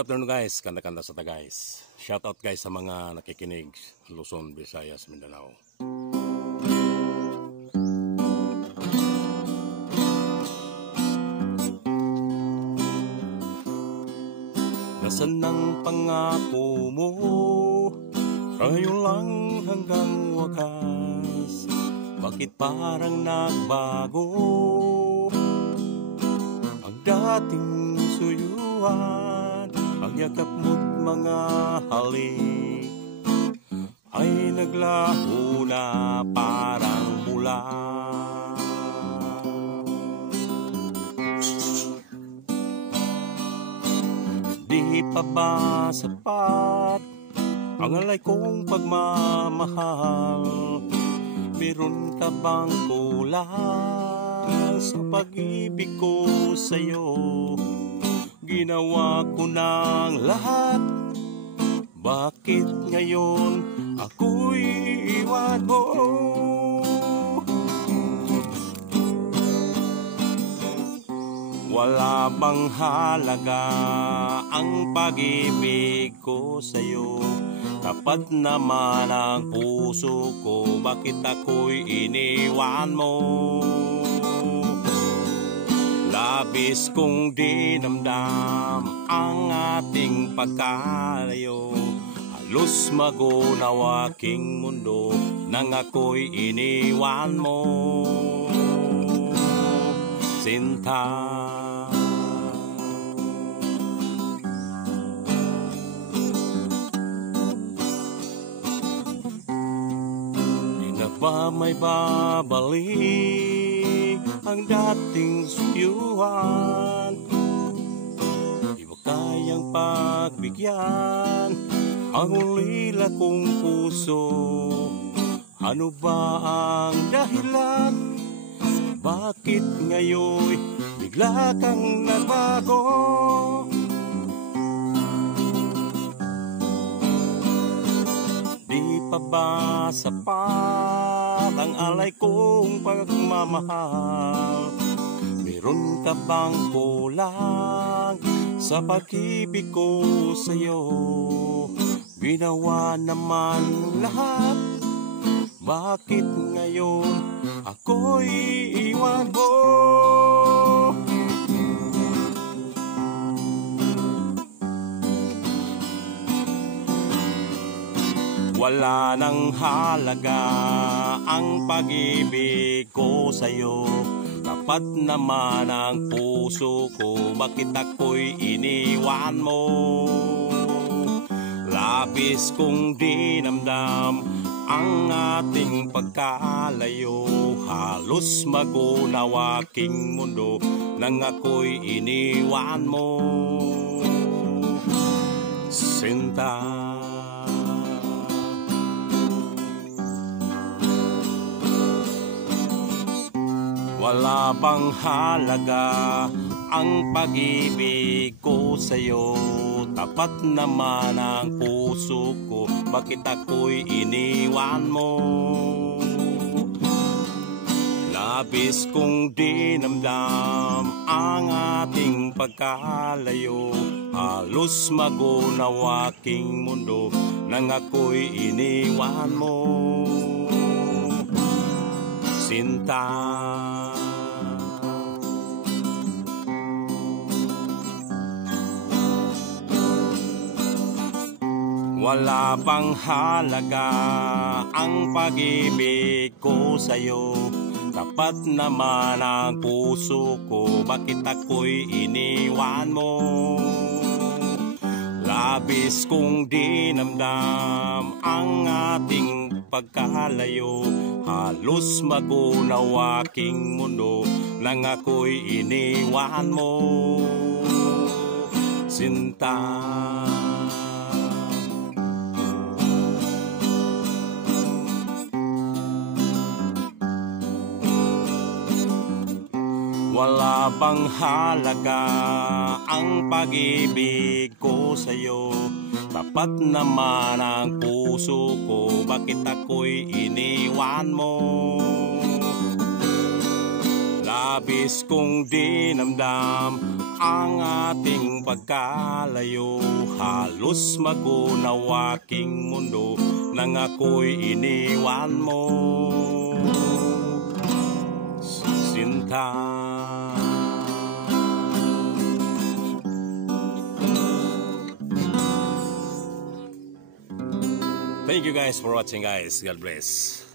good afternoon guys, kanda-kanda sa guys. Shout out guys sa mga nakikinig, Luzon, Visayas, Mindanao. Nasaan ang pangako mo? Kayo lang hanggang wakas. Bakit parang nagbago ang dating suyuan? Ang yakap mo't mga halik ay naglaho na parang bula. Di pa ba sapat ang alay kong pagmamahal? Meron ka bang kulang sa pag-ibig ko sa'yo? Ginawa ko ng lahat, bakit ngayon ako'y iwan mo? Wala bang halaga ang pag-ibig ko sa'yo? Tapat naman ang puso ko, bakit ako'y iniwan mo? Labis kong dinamdam ang ating pagkalayo. Halos magunaw aking mundo nang ako'y iniwan mo, Sinta. Ba may babalik ang dating suyuan? Di mo kayang pagbigyan ang ulila kong puso. Ano ba ang dahilan? Bakit ngayon bigla kang nagbago? Di pa ba sapat ang alay kong pagmamahal? Meron ka bang kulang sa pag-ibig ko sa'yo? Ginawa naman lahat, bakit ngayon ako'y iwan mo? Wala nang halaga ang pag-ibig ko sa'yo. Tapat naman ang puso ko, bakit ako'y iniwan mo? Labis kong dinamdam ang ating pagkalayo. Halos magunaw aking mundo nang ako'y iniwan mo, Sinta. Wala bang halaga ang pag-ibig ko sa'yo? Tapat naman ang puso ko, bakit ako'y iniwan mo? Labis kong dinamdam ang ating pagkalayo. Halos magunaw aking mundo nang ako'y iniwan mo, Sinta. Wala bang halaga ang pag-ibig ko sa'yo? Tapat naman ang puso ko, bakit ako'y iniwan mo? Labis kong dinamdam ang ating pagkalayo. Halos magunaw aking mundo nang ako'y iniwan mo, Sinta. Wala bang halaga ang pag-ibig ko sa'yo? Tapat naman ang puso ko, bakit ako'y iniwan mo? Labis kong dinamdam ang ating pagkalayo, halos magunaw aking mundo nang ako'y iniwan mo, sinta. Thank you guys for watching guys. God bless.